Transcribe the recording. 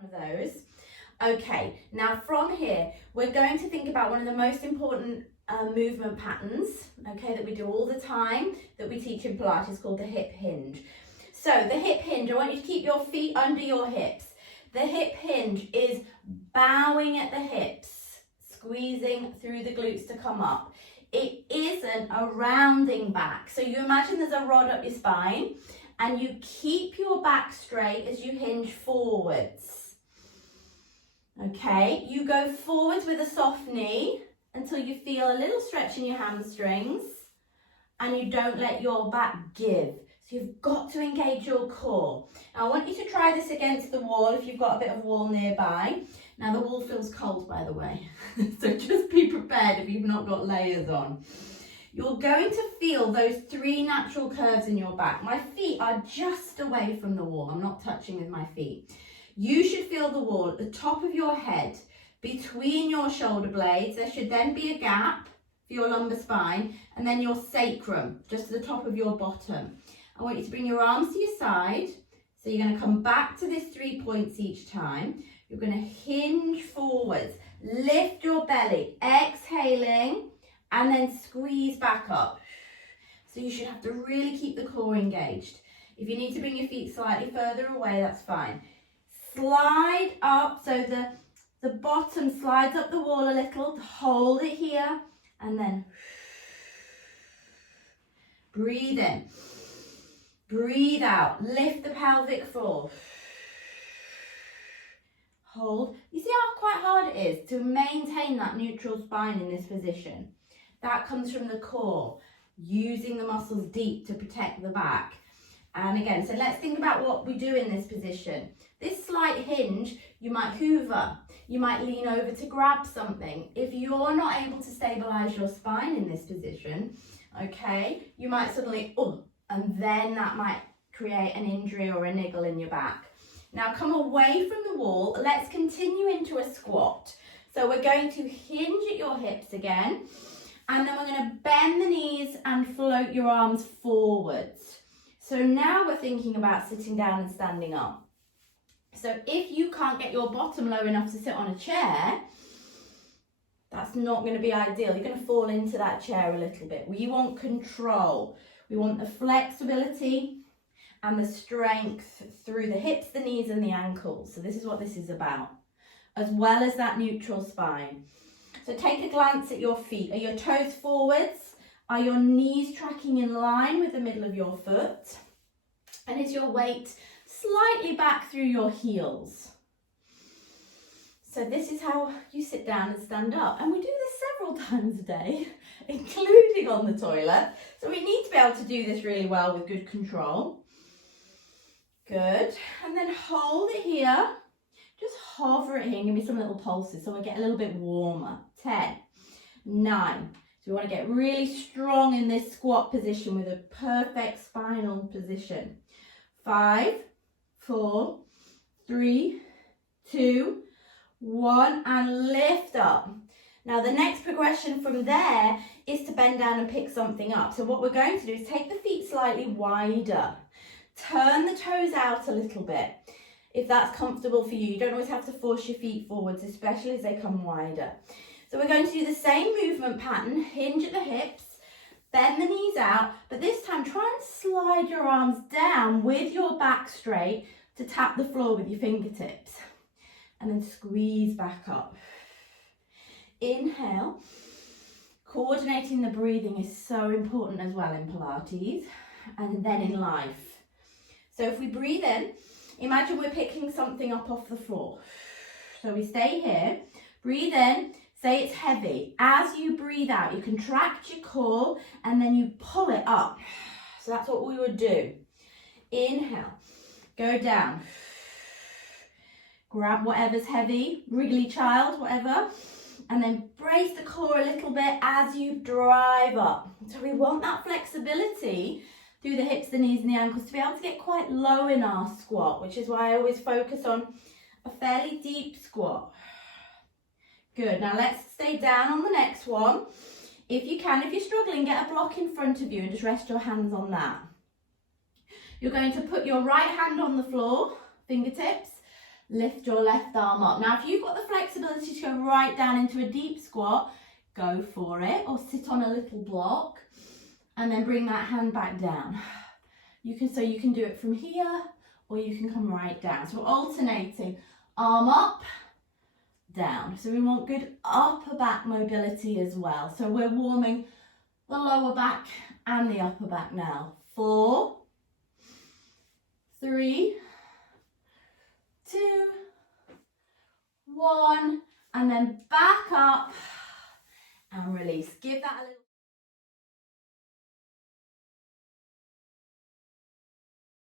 one of those. Okay, now from here, we're going to think about one of the most important movement patterns, okay, that we do all the time, that we teach in Pilates, called the hip hinge. So the hip hinge, I want you to keep your feet under your hips. The hip hinge is bowing at the hips, squeezing through the glutes to come up. It isn't a rounding back. So you imagine there's a rod up your spine and you keep your back straight as you hinge forwards. Okay, you go forwards with a soft knee until you feel a little stretch in your hamstrings and you don't let your back give. So you've got to engage your core. Now I want you to try this against the wall if you've got a bit of wall nearby. Now the wall feels cold, by the way, so just be prepared if you've not got layers on. You're going to feel those 3 natural curves in your back. My feet are just away from the wall. I'm not touching with my feet. You should feel the wall at the top of your head, between your shoulder blades. There should then be a gap for your lumbar spine, and then your sacrum, just at the top of your bottom. I want you to bring your arms to your side. So you're going to come back to this 3 points each time. You're going to hinge forwards, lift your belly, exhaling, and then squeeze back up. So you should have to really keep the core engaged. If you need to bring your feet slightly further away, that's fine. Slide up, so the bottom slides up the wall a little, hold it here, and then breathe in, breathe out, lift the pelvic floor, hold. You see how quite hard it is to maintain that neutral spine in this position? That comes from the core, using the muscles deep to protect the back. And again, so let's think about what we do in this position. This slight hinge, you might hoover, you might lean over to grab something. If you're not able to stabilize your spine in this position, okay, you might suddenly, and then that might create an injury or a niggle in your back. Now come away from the wall, let's continue into a squat. So we're going to hinge at your hips again, and then we're going to bend the knees and float your arms forwards. So now we're thinking about sitting down and standing up. So if you can't get your bottom low enough to sit on a chair, that's not going to be ideal. You're going to fall into that chair a little bit. We want control. We want the flexibility and the strength through the hips, the knees and the ankles. So this is what this is about, as well as that neutral spine. So take a glance at your feet. Are your toes forwards? Are your knees tracking in line with the middle of your foot? And is your weight slightly back through your heels? So this is how you sit down and stand up. And we do this several times a day, including on the toilet. So we need to be able to do this really well with good control. Good. And then hold it here. Just hover it here and give me some little pulses so I get a little bit warmer. 10, 9. So we want to get really strong in this squat position with a perfect spinal position. 5, 4, 3, 2, 1, and lift up. Now the next progression from there is to bend down and pick something up. So what we're going to do is take the feet slightly wider. Turn the toes out a little bit. If that's comfortable for you, you don't always have to force your feet forwards, especially as they come wider. So we're going to do the same movement pattern, hinge at the hips, bend the knees out, but this time try and slide your arms down with your back straight to tap the floor with your fingertips. And then squeeze back up. Inhale. Coordinating the breathing is so important as well in Pilates and then in life. So if we breathe in, imagine we're picking something up off the floor. So we stay here, breathe in, say it's heavy. As you breathe out, you contract your core and then you pull it up. So that's what we would do. Inhale, go down. Grab whatever's heavy, wriggly child, whatever. And then brace the core a little bit as you drive up. So we want that flexibility through the hips, the knees and the ankles to be able to get quite low in our squat, which is why I always focus on a fairly deep squat. Good, now let's stay down on the next one. If you can, if you're struggling, get a block in front of you and just rest your hands on that. You're going to put your right hand on the floor, fingertips, lift your left arm up. Now, if you've got the flexibility to go right down into a deep squat, go for it, or sit on a little block and then bring that hand back down. You can do it from here, or you can come right down. So we're alternating arm up, down. So we want good upper back mobility as well. So we're warming the lower back and the upper back now. 4, 3, 2, 1, and then back up and release. Give that a little